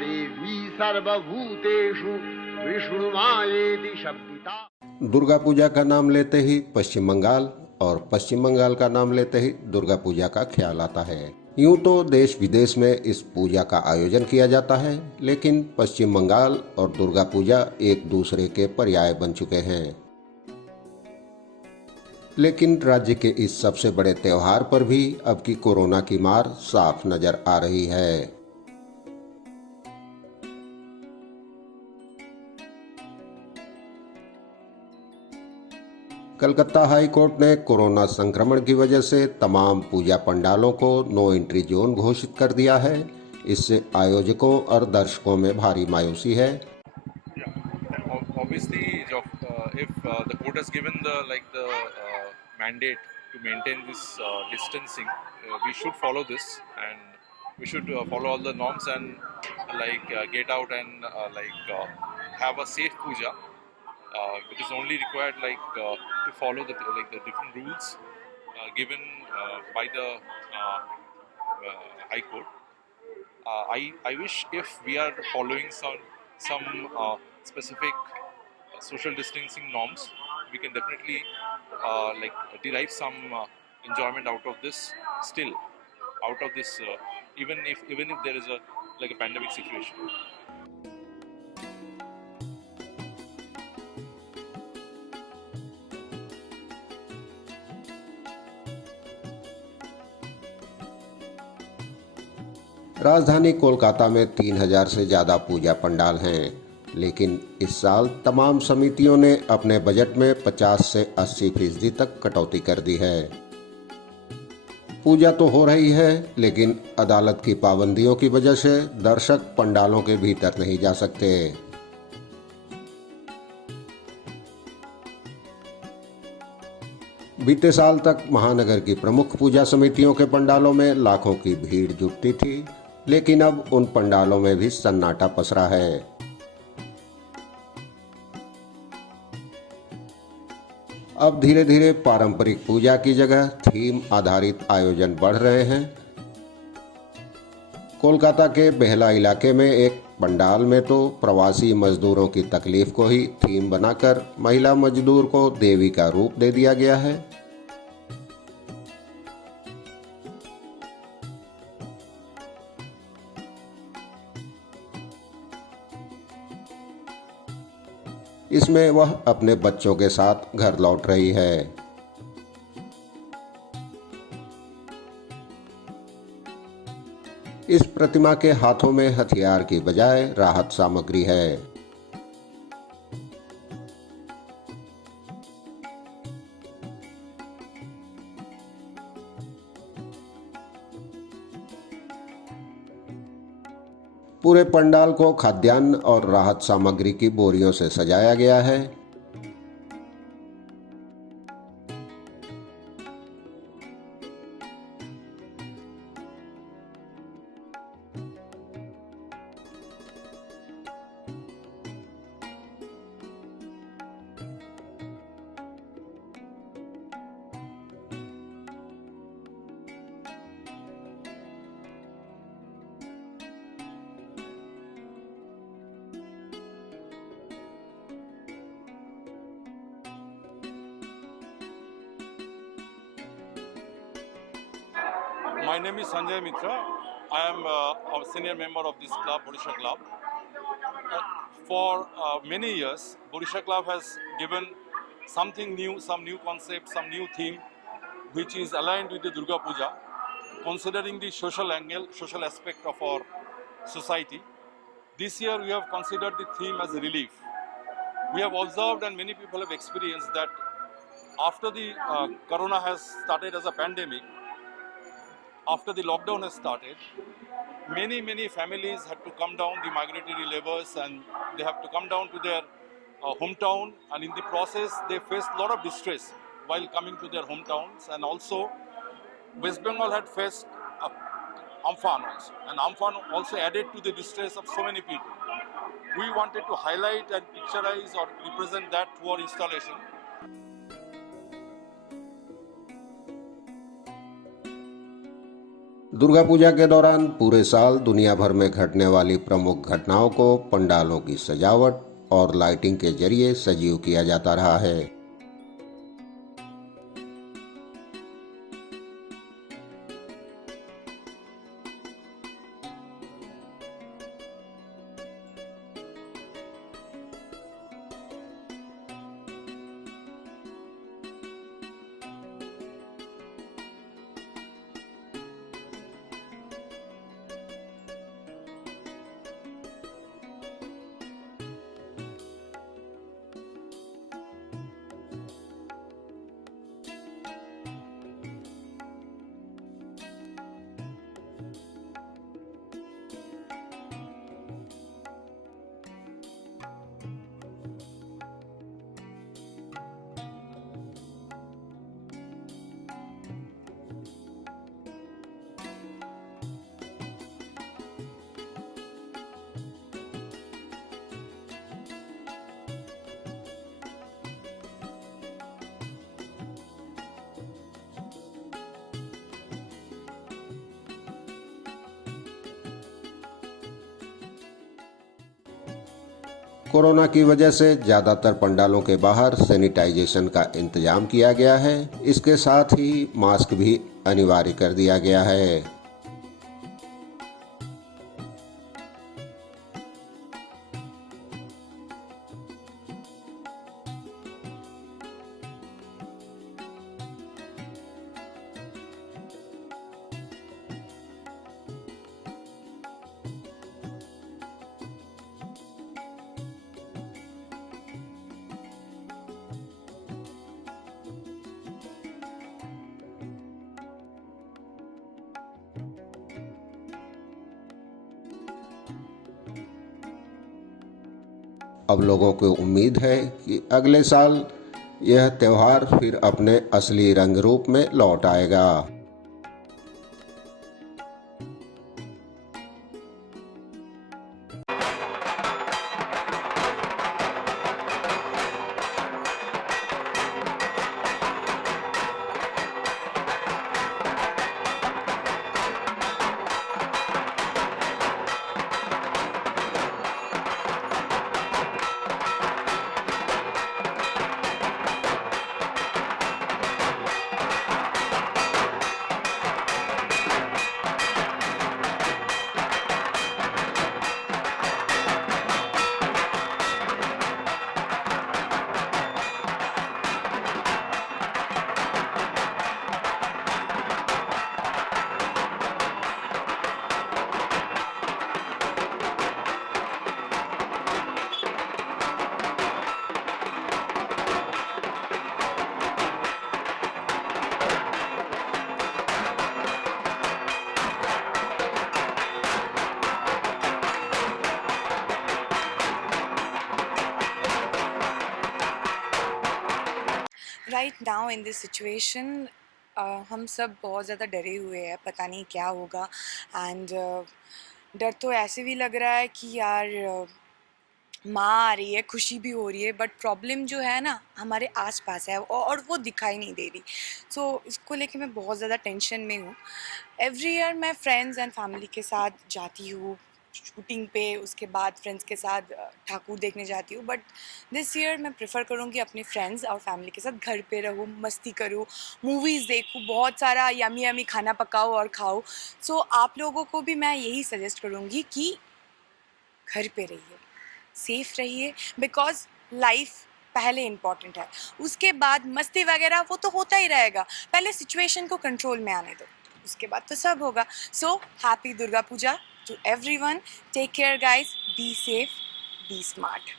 देवी सर्वभूतेषु विष्णुमायेति शब्दिता। दुर्गा पूजा का नाम लेते ही पश्चिम बंगाल और पश्चिम बंगाल का नाम लेते ही दुर्गा पूजा का ख्याल आता है। यूं तो देश विदेश में इस पूजा का आयोजन किया जाता है, लेकिन पश्चिम बंगाल और दुर्गा पूजा एक दूसरे के पर्याय बन चुके हैं। लेकिन राज्य के इस सबसे बड़े त्योहार पर भी अब की कोरोना की मार साफ नजर आ रही है। कलकत्ता हाई कोर्ट ने कोरोना संक्रमण की वजह से तमाम पूजा पंडालों को नो एंट्री जोन घोषित कर दिया है। इससे आयोजकों और दर्शकों में भारी मायूसी है। Obviously, if the court has given the mandate to maintain this distancing, we should follow this, and we should follow all the norms and get out and have a safe puja. It is only required to follow the different rules given by the High Court. I wish if we are following some specific social distancing norms, we can definitely derive some enjoyment out of this. Still, out of this, even if there is a pandemic situation. राजधानी कोलकाता में 3000 से ज्यादा पूजा पंडाल हैं, लेकिन इस साल तमाम समितियों ने अपने बजट में 50 से 80% तक कटौती कर दी है। पूजा तो हो रही है, लेकिन अदालत की पाबंदियों की वजह से दर्शक पंडालों के भीतर नहीं जा सकते। बीते साल तक महानगर की प्रमुख पूजा समितियों के पंडालों में लाखों की भीड़ जुटती थी, लेकिन अब उन पंडालों में भी सन्नाटा पसरा है। अब धीरे धीरे पारंपरिक पूजा की जगह थीम आधारित आयोजन बढ़ रहे हैं। कोलकाता के बेहला इलाके में एक पंडाल में तो प्रवासी मजदूरों की तकलीफ को ही थीम बनाकर महिला मजदूर को देवी का रूप दे दिया गया है। इसमें वह अपने बच्चों के साथ घर लौट रही है। इस प्रतिमा के हाथों में हथियार की बजाय राहत सामग्री है। पूरे पंडाल को खाद्यान्न और राहत सामग्री की बोरियों से सजाया गया है। My name is Sanjay Mitra. I am a senior member of this club, Borisha Club. For many years, Borisha Club has given something new, some new concept, some new theme, which is aligned with the Durga Puja, considering the social angle, social aspect of our society. This year we have considered the theme as relief. We have observed and many people have experienced that after the corona has started as a pandemic, after the lockdown has started, many families had to come down, the migratory laborers, and they have to come down to their hometown, and in the process they faced a lot of distress while coming to their hometowns. And also West Bengal had faced Amphan also, and Amphan also added to the distress of so many people. We wanted to highlight and picturize or represent that through our installation. Durga Puja के दौरान पूरे साल दुनिया भर में घटने वाली प्रमुख घटनाओं को पंडालों की सजावट और लाइटिंग के जरिए सजीव किया जाता रहा है। कोरोना की वजह से ज़्यादातर पंडालों के बाहर सैनिटाइजेशन का इंतजाम किया गया है। इसके साथ ही मास्क भी अनिवार्य कर दिया गया है। अब लोगों को उम्मीद है कि अगले साल यह त्यौहार फिर अपने असली रंग रूप में लौट आएगा। Right now in this situation हम सब बहुत ज़्यादा डरे हुए हैं, पता नहीं क्या होगा। एंड डर तो ऐसे भी लग रहा है कि यार माँ आ रही है, खुशी भी हो रही है, बट प्रॉब्लम जो है ना हमारे आसपास है और वो दिखाई नहीं दे रही। सो इसको लेके मैं बहुत ज़्यादा टेंशन में हूँ। एवरी ईयर मैं फ्रेंड्स एंड फैमिली के साथ जाती हूँ शूटिंग पे, उसके बाद फ्रेंड्स के साथ ठाकुर देखने जाती हूँ, बट दिस ईयर मैं प्रेफर करूँगी अपने फ्रेंड्स और फैमिली के साथ घर पे रहूँ, मस्ती करूँ, मूवीज़ देखूँ, बहुत सारा यमी यमी खाना पकाओ और खाओ। सो आप लोगों को भी मैं यही सजेस्ट करूँगी कि घर पे रहिए, सेफ रहिए, बिकॉज लाइफ पहले इम्पॉर्टेंट है, उसके बाद मस्ती वगैरह वो तो होता ही रहेगा। पहले सिचुएशन को कंट्रोल में आने दो, उसके बाद तो सब होगा। So happy Durga Puja to everyone, take care guys, be safe, be smart.